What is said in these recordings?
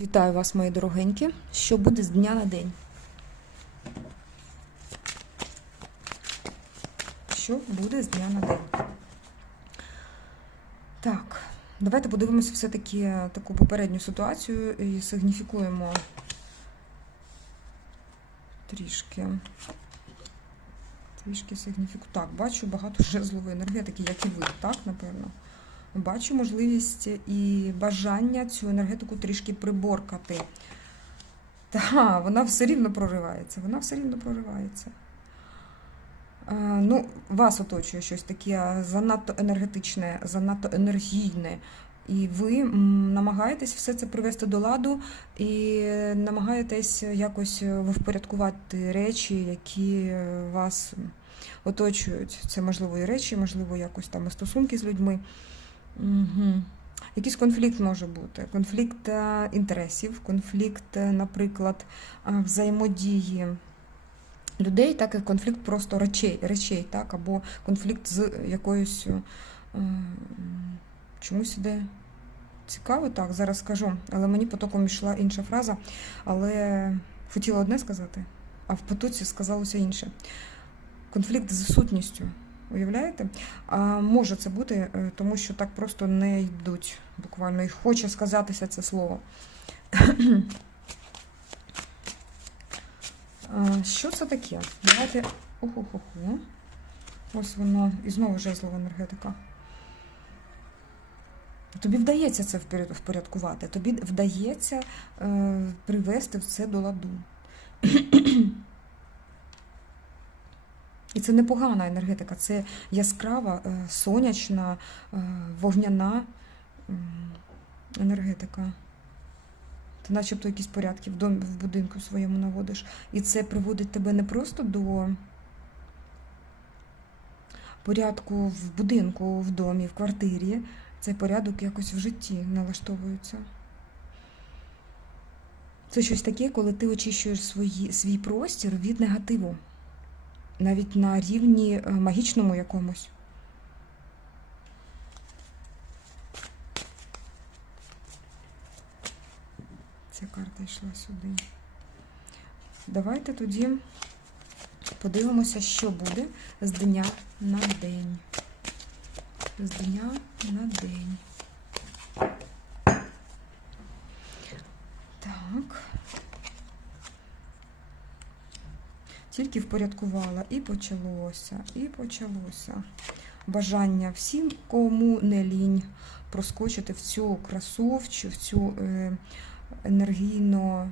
Вітаю вас, мої дорогенькі. Що буде з дня на день? Що буде з дня на день? Так, давайте подивимося все-таки таку попередню ситуацію і сигніфікуємо трішки сигніфікуємо. Так, бачу багато жезлової енергетики, як і ви, так, напевно. Бачу можливість і бажання цю енергетику трішки приборкати. Так, вона все рівно проривається, Ну, вас оточує щось таке занадто енергетичне, занадто енергійне. І ви намагаєтесь все це привести до ладу і намагаєтесь якось впорядкувати речі, які вас оточують. Це можливо і речі, можливо, якось там і стосунки з людьми. Угу. Якийсь конфлікт може бути. Конфлікт інтересів, конфлікт, наприклад, взаємодії людей, так і конфлікт просто речей, так, або конфлікт з якоюсь чомусь іде цікаво, так, зараз скажу, але мені потоком йшла інша фраза, але хотіла одне сказати, а в потоці сказалося інше. Конфлікт з сутністю. Уявляєте? А може це бути, тому що так просто не йдуть буквально. І хоче сказатися це слово. Що це таке? Давайте. Ось воно. І знову жезлова енергетика. Тобі вдається це впорядкувати. Тобі вдається привести все до ладу. І це непогана енергетика, це яскрава, сонячна, вогняна енергетика. Ти начебто якісь порядки в будинку своєму наводиш. І це приводить тебе не просто до порядку в будинку, в домі, в квартирі. Цей порядок якось в житті налаштовується. Це щось таке, коли ти очищуєш свій простір від негативу. Навіть на рівні магічному якомусь. Ця карта йшла сюди. Давайте тоді подивимося, що буде з дня на день. З дня на день. Так. Тільки впорядкувала, і почалося. Бажання всім, кому не лінь, проскочити в цю красу, в цю енергійно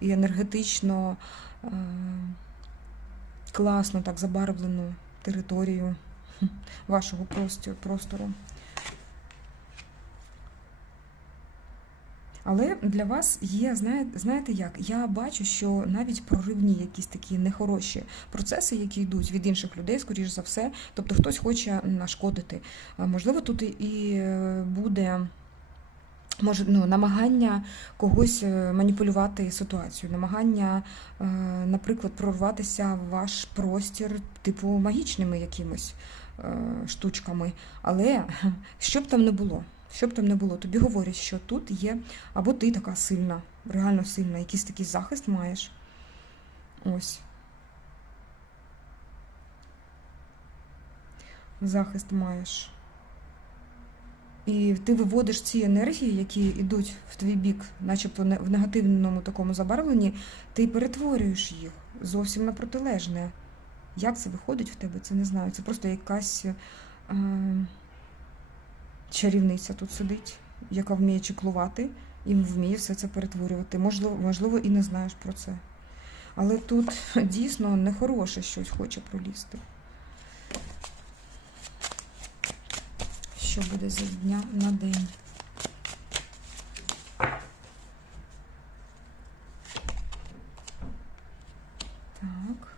і енергетично класно так забарвлену територію вашого простору. Але для вас є, знаєте як, я бачу, що навіть проривні якісь такі нехороші процеси, які йдуть від інших людей, скоріш за все, тобто хтось хоче нашкодити. Можливо, тут і буде намагання когось маніпулювати ситуацію, намагання, наприклад, прорватися в ваш простір, типу магічними якимось штучками. Але що б там не було, тобі говорять, що тут є, або ти така сильна, реально сильна, якийсь такий захист маєш. Ось. Захист маєш. І ти виводиш ці енергії, які йдуть в твій бік, начебто в негативному такому забарвленні, ти перетворюєш їх зовсім на протилежне. Як це виходить в тебе, це не знаю. Це просто якась чарівниця тут сидить, яка вміє чеклувати і вміє все це перетворювати. Можливо, і не знаєш про це. Але тут дійсно нехороше щось хоче пролізти. Що буде за дня на день? Так.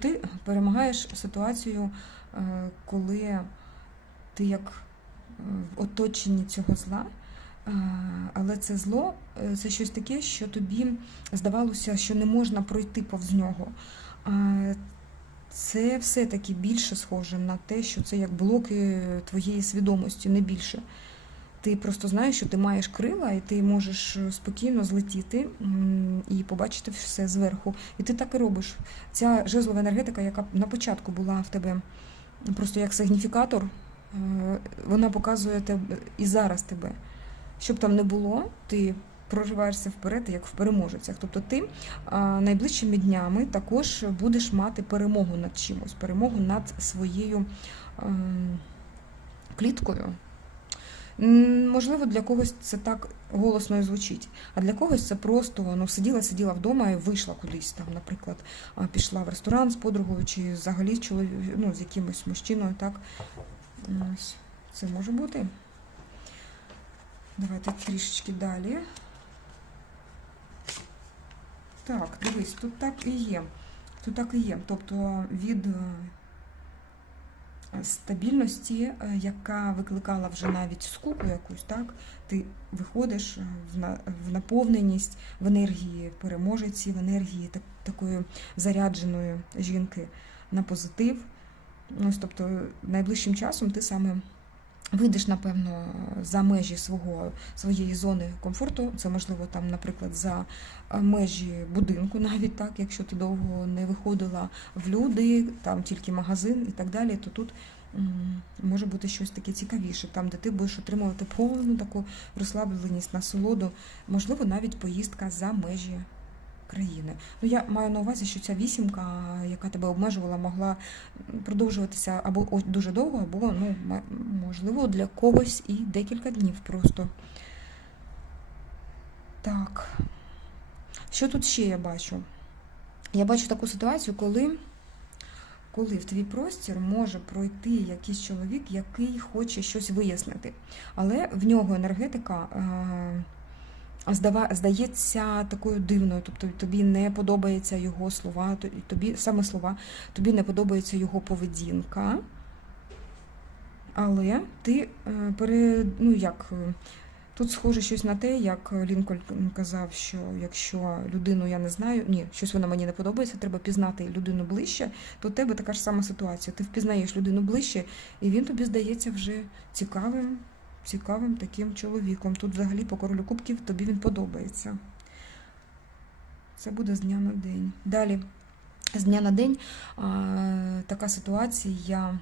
Ти перемагаєш ситуацію, коли ти як в оточенні цього зла, але це зло, це щось таке, що тобі здавалося, що не можна пройти повз нього. Це все-таки більше схоже на те, що це як блоки твоєї свідомості, не більше. Ти просто знаєш, що ти маєш крила, і ти можеш спокійно злетіти і побачити все зверху. І ти так і робиш. Ця жезлова енергетика, яка на початку була в тебе просто як сигніфікатор, вона показує тебе і зараз тебе. Щоб там не було, ти прориваєшся вперед, як в переможецях. Тобто ти найближчими днями також будеш мати перемогу над чимось, перемогу над своєю кліткою. Можливо, для когось це так голосно і звучить, а для когось це просто сиділа вдома і вийшла кудись, там, наприклад, пішла в ресторан з подругою, чи взагалі з якимось мужчиною, так. Ось, це може бути. Давайте трішечки далі. Так, дивись, тут так і є. Тут так і є. Тобто від стабільності, яка викликала вже навіть скуку якусь, так, ти виходиш в наповненість, в енергії переможеці, в енергії такої зарядженої жінки на позитив. Ось, тобто найближчим часом ти саме вийдеш, напевно, за межі своєї зони комфорту. Це, можливо, там, наприклад, за межі будинку навіть, так, якщо ти довго не виходила в люди, там тільки магазин і так далі, то тут може бути щось таке цікавіше, там, де ти будеш отримувати повну таку розслабленість, насолоду, можливо, навіть поїздка за межі країни. Я маю на увазі, що ця вісімка, яка тебе обмежувала, могла продовжуватися або дуже довго, або, можливо, для когось і декілька днів просто. Так. Що тут ще я бачу? Я бачу таку ситуацію, коли в твій простір може пройти якийсь чоловік, який хоче щось вияснити. Але в нього енергетика здається такою дивною, тобто тобі не подобаються його слова, тобі не подобається його поведінка, але ти тут схоже щось на те, як Лінкольн казав, що якщо людину я не знаю, щось вона мені не подобається, треба пізнати людину ближче, то в тебе така ж сама ситуація. Ти впізнаєш людину ближче, і він тобі здається вже цікавим таким чоловіком. Тут взагалі по королю кубків тобі він подобається. Це буде з дня на день. Далі, з дня на день така ситуація,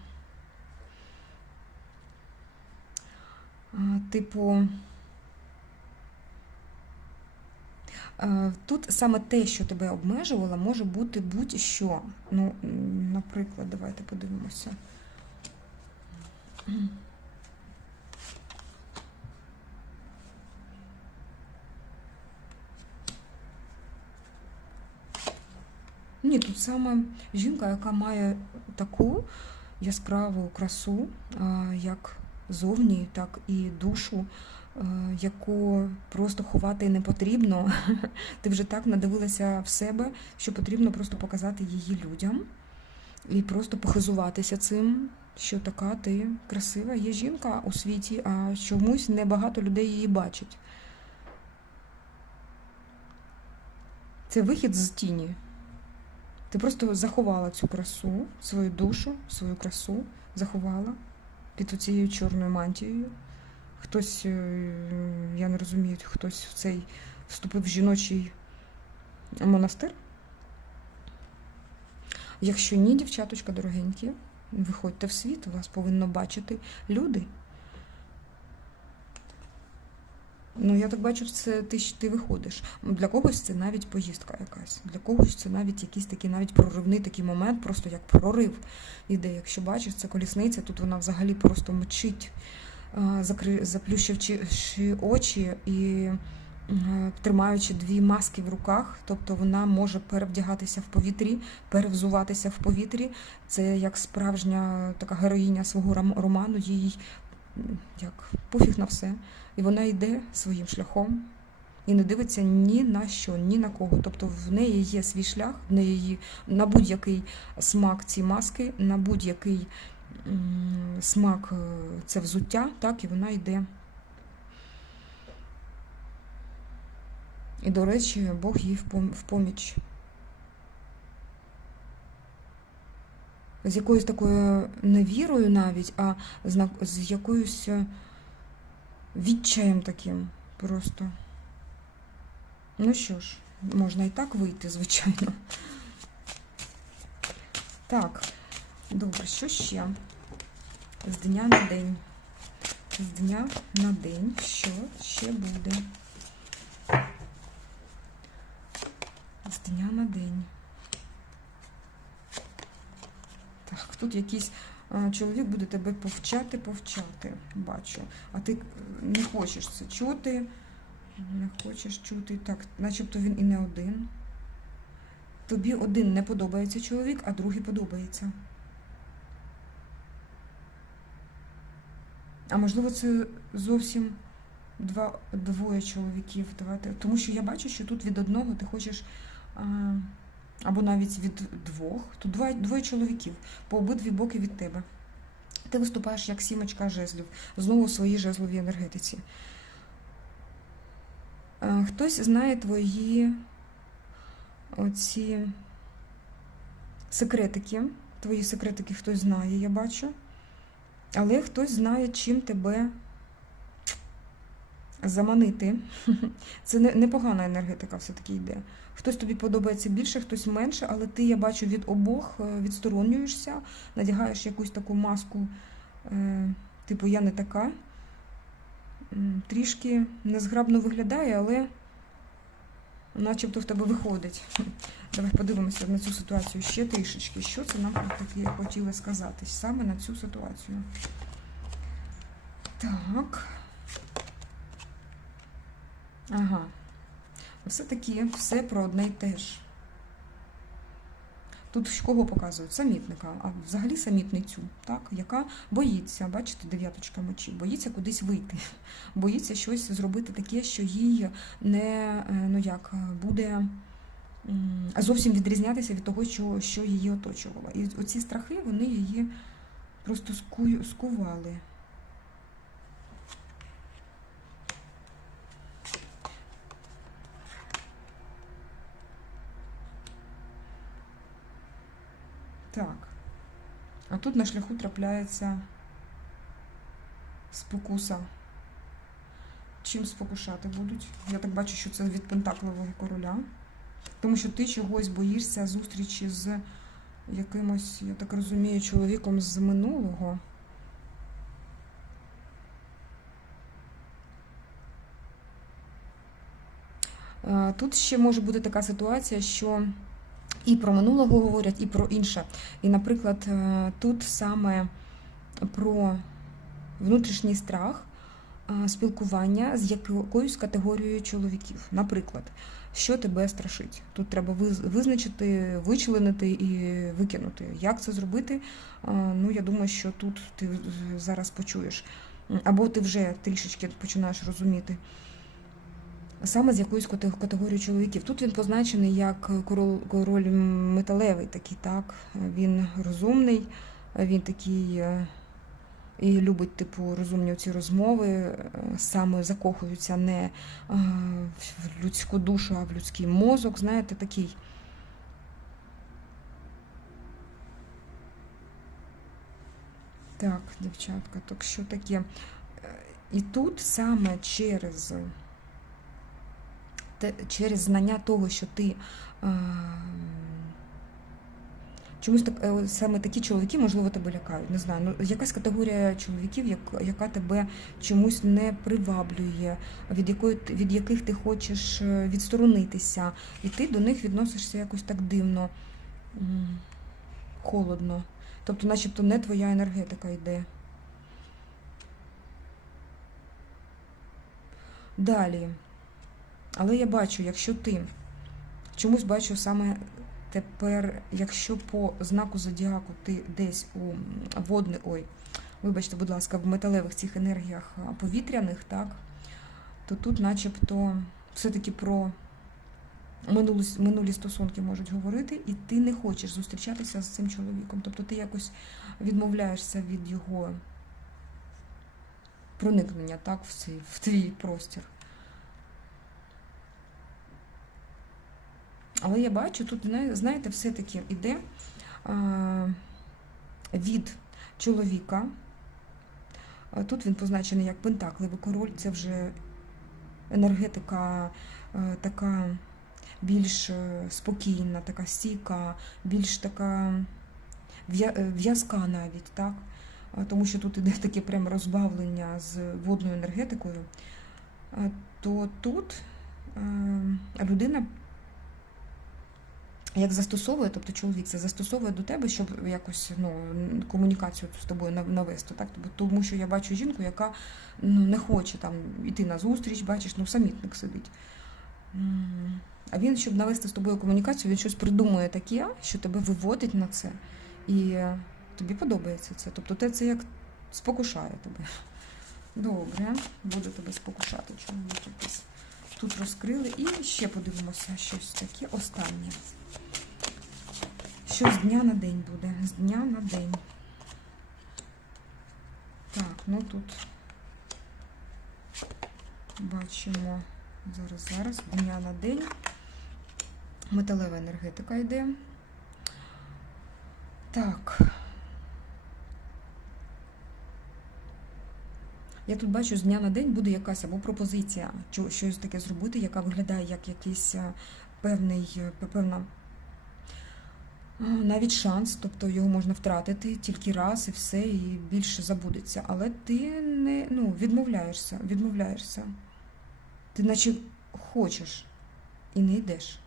тут саме те, що тебе обмежувало, може бути будь-що. Наприклад, давайте подивимося. Ні, тут саме жінка, яка має таку яскраву красу, як зовні, так і душу, яку просто ховати не потрібно. Ти вже так надивилася в себе, що потрібно просто показати її людям і просто похизуватися цим, що така ти красива є жінка у світі, а чомусь небагато людей її бачить. Це вихід з тіні. Ти просто заховала цю красу, свою душу, свою красу заховала під цією чорною мантією. Хтось, я не розумію, хтось вступив в жіночий монастир. Якщо ні, дівчаточка дорогенькі, виходьте в світ, вас повинно бачити люди. Я так бачу, це ти виходиш. Для когось це навіть поїздка якась. Для когось це навіть якийсь такий навіть проривний такий момент, просто як прорив іде. Якщо бачиш, це колісниця, тут вона взагалі просто мчить, заплющивши очі і тримаючи дві маски в руках. Тобто вона може перевдягатися в повітрі, перевзуватися в повітрі. Це як справжня така героїня свого роману, їй як пофіг на все. І вона йде своїм шляхом і не дивиться ні на що, ні на кого. Тобто в неї є свій шлях, в неї на будь-який смак ці маски, на будь-який смак це взуття, так, і вона йде. І, до речі, Бог їй в поміч. З якоюсь такою не вірою навіть, а з якоюсь відчаєм таким просто. Ну що ж, можна і так вийти, звичайно. Так, добре, що ще? З дня на день. З дня на день. Що ще буде? З дня на день. Так, тут якийсь чоловік буде тебе повчати, бачу. А ти не хочеш це чути. Не хочеш чути. Так, начебто він і не один. Тобі один не подобається чоловік, а другий подобається. А можливо, це зовсім двоє чоловіків. Давайте. Тому що я бачу, що тут від одного ти хочеш, або навіть від двох. Тут двоє чоловіків по обидві боки від тебе. Ти виступаєш як сімочка жезлів, знову в своїй жезловій енергетиці. Хтось знає твої оці секретики. Твої секретики хтось знає, я бачу. Але хтось знає, чим тебе заманити. Це непогана енергетика все-таки йде. Хтось тобі подобається більше, хтось менше, але ти, я бачу, від обох відсторонюєшся, надягаєш якусь таку маску, типу я не така. Трішки незграбно виглядає, але начебто в тебе виходить. Давай подивимося на цю ситуацію ще трішечки. Що це нам таки хотіли сказати саме на цю ситуацію? Так. Ага. Все-таки все про одне й те ж. Тут кого показують? Самітника, а взагалі самітницю, так, яка боїться, бачите, дев'яточка мечів, боїться кудись вийти, боїться щось зробити таке, що їй не, буде зовсім відрізнятися від того, що її оточувало. І оці страхи, вони її просто скували. Так, а тут на шляху трапляється спокуса. Чим спокушати будуть? Я так бачу, що це від Пентаклового короля. Тому що ти чогось боїшся зустрічі з якимось, я так розумію, чоловіком з минулого. Тут ще може бути така ситуація, що і про минулого говорять, і про інше. І, наприклад, тут саме про внутрішній страх спілкування з якоюсь категорією чоловіків. Наприклад, що тебе страшить? Тут треба визначити, вичленити і викинути. Як це зробити? Ну, я думаю, що тут ти зараз почуєш. Або ти вже трішечки починаєш розуміти. Саме з якоюсь категорією чоловіків. Тут він позначений як король металевий такий, так? Він розумний, він такий і любить, типу, розумні ці розмови, саме закохуються не в людську душу, а в людський мозок, знаєте, такий. Так, дівчатка, так що таке? І тут саме через знання того, що ти чомусь саме такі чоловіки, можливо, тебе лякають. Не знаю, ну якась категорія чоловіків, яка тебе чомусь не приваблює, від яких ти хочеш відсторонитися, і ти до них відносишся якось так дивно, холодно. Тобто, начебто, не твоя енергетика йде. Далі. Але я бачу, якщо ти, чомусь бачу саме тепер, якщо по знаку зодіаку ти десь у вибачте, будь ласка, в металевих цих енергіях повітряних, так, то тут начебто все-таки про минулі стосунки можуть говорити, і ти не хочеш зустрічатися з цим чоловіком. Тобто ти якось відмовляєшся від його проникнення, так, в твій простір. Але я бачу, тут, знаєте, все-таки іде від чоловіка Тут він позначений як пентаклевий король, це вже енергетика така більш спокійна, така стійка, більш така в'язка навіть, так? Тому що тут іде таке прямо розбавлення з водною енергетикою, то тут людина як застосовує, тобто чоловік це застосовує до тебе, щоб якось комунікацію з тобою навести. Так? Тому що я бачу жінку, яка не хоче там йти на зустріч, бачиш, самітник сидить. А він, щоб навести з тобою комунікацію, він щось придумує таке, що тебе виводить на це. І тобі подобається це. Тобто це як спокушає тебе. Добре, буду тебе спокушати, чоловік якийсь. Тут розкрили. І ще подивимося щось таке останнє. Що з дня на день буде? З дня на день. Так, тут бачимо зараз, з дня на день. Металева енергетика йде. Так. Я тут бачу, з дня на день буде якась або пропозиція, щось таке зробити, яка виглядає як якийсь певна, навіть шанс, тобто його можна втратити тільки раз і все, і більше забудеться. Але ти не відмовляєшся. Ти наче хочеш і не йдеш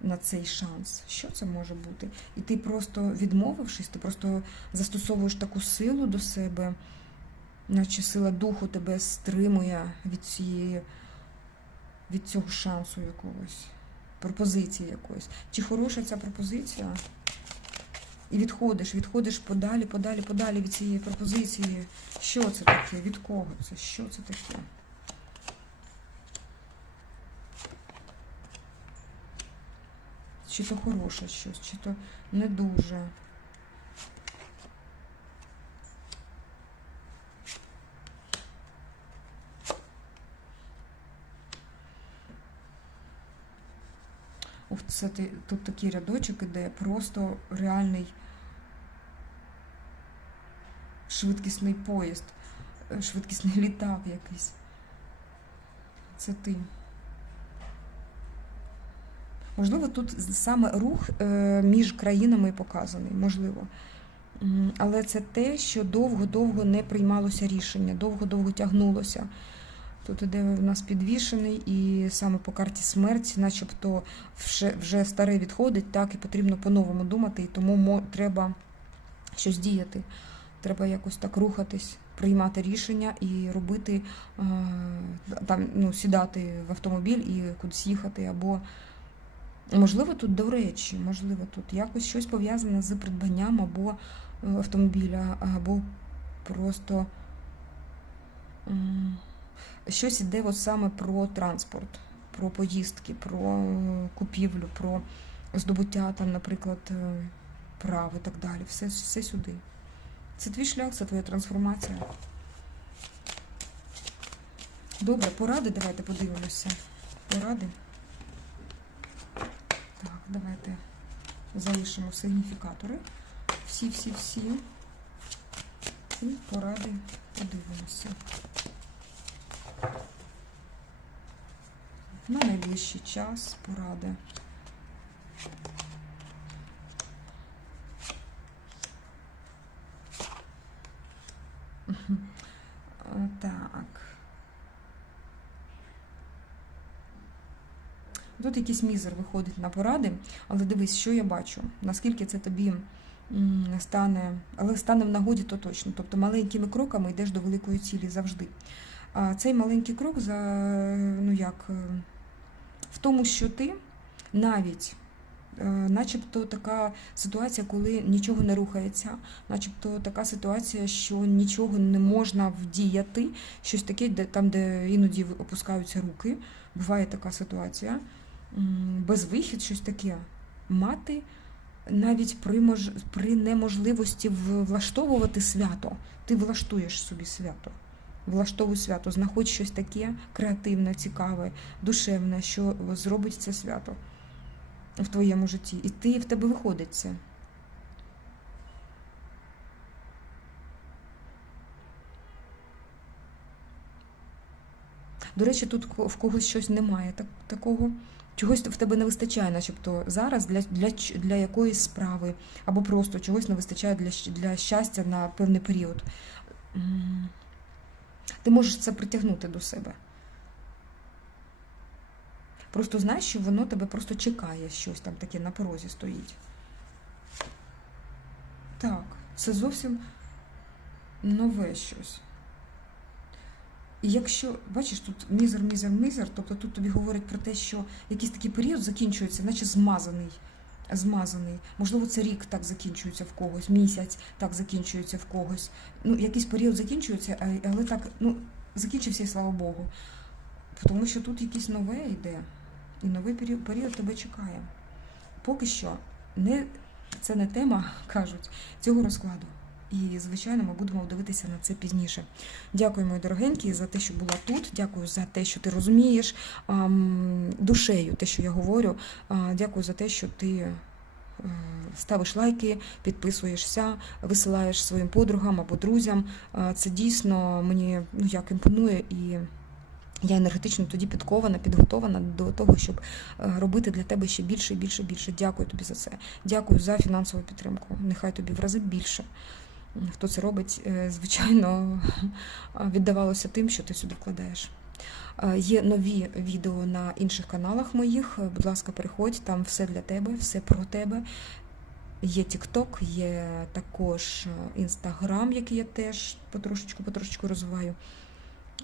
на цей шанс. Що це може бути? І ти просто відмовившись, ти просто застосовуєш таку силу до себе, наче сила духу тебе стримує від цього шансу якогось, пропозиції якоїсь. Чи хороша ця пропозиція? І відходиш подалі від цієї пропозиції. Що це таке? Від кого це? Що це таке? Чи то хороше щось, чи то не дуже. Тут такий рядочок іде, просто реальний швидкісний поїзд, швидкісний літак якийсь. Це ти. Можливо, тут саме рух між країнами показаний, можливо. Але це те, що довго-довго не приймалося рішення, довго-довго тягнулося. Тут іде в нас підвішений, і саме по карті смерті, начебто вже старе відходить, так, і потрібно по-новому думати, і тому треба щось діяти. Треба якось так рухатись, приймати рішення і робити, сідати в автомобіль і кудись їхати, або можливо тут, до речі, можливо тут якось щось пов'язане з придбанням або автомобіля, або просто щось іде от саме про транспорт, про поїздки, про купівлю, про здобуття, там, наприклад, прав і так далі. Все сюди. Це твій шлях, це твоя трансформація. Добре, поради, давайте подивимося. Поради. Так, давайте залишимо сигніфікатори. Всі. І поради подивимося. На найближчий час поради. Так. Тут якийсь мізер виходить на поради, але дивись, що я бачу, наскільки це тобі стане, але стане в нагоді, то точно. Тобто маленькими кроками йдеш до великої цілі завжди. А цей маленький крок в тому, що ти навіть, начебто така ситуація, коли нічого не рухається, начебто така ситуація, що нічого не можна вдіяти, щось таке, де іноді опускаються руки, буває така ситуація, безвихід, щось таке, мати навіть при неможливості влаштовувати свято, ти влаштуєш собі свято. Влаштовуй свято, знаходь щось таке креативне, цікаве, душевне, що зробить це свято в твоєму житті. І в тебе виходить це. До речі, тут в когось щось немає такого. Чогось в тебе не вистачає, начебто зараз для якоїсь справи, або просто чогось не вистачає для щастя на певний період. Ти можеш це притягнути до себе. Просто знаєш, що воно тебе просто чекає, щось там таке на порозі стоїть. Так, це зовсім нове щось. І якщо, бачиш, тут мізер, тобто тут тобі говорять про те, що якийсь такий період закінчується, наче змазаний. Можливо, це рік так закінчується в когось, місяць так закінчується в когось. Ну, якийсь період закінчується, але так, ну, закінчився, і слава Богу. Тому що тут якесь нове йде, і новий період тебе чекає. Поки що це не тема, кажуть, цього розкладу. І, звичайно, ми будемо дивитися на це пізніше. Дякую, мої дорогенькі, за те, що була тут. Дякую за те, що ти розумієш душею те, що я говорю. Дякую за те, що ти ставиш лайки, підписуєшся, висилаєш своїм подругам або друзям. Це дійсно мені імпонує, і я енергетично тоді підготована до того, щоб робити для тебе ще більше і більше і більше. Дякую тобі за це. Дякую за фінансову підтримку. Нехай тобі в рази більше. Хто це робить, звичайно, віддавалося тим, що ти сюди вкладаєш. Є нові відео на інших каналах моїх. Будь ласка, переходь, там все для тебе, все про тебе. Є TikTok, є також Instagram, який я теж потрошечку розвиваю.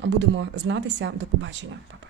Будемо знатися. До побачення. Па-па.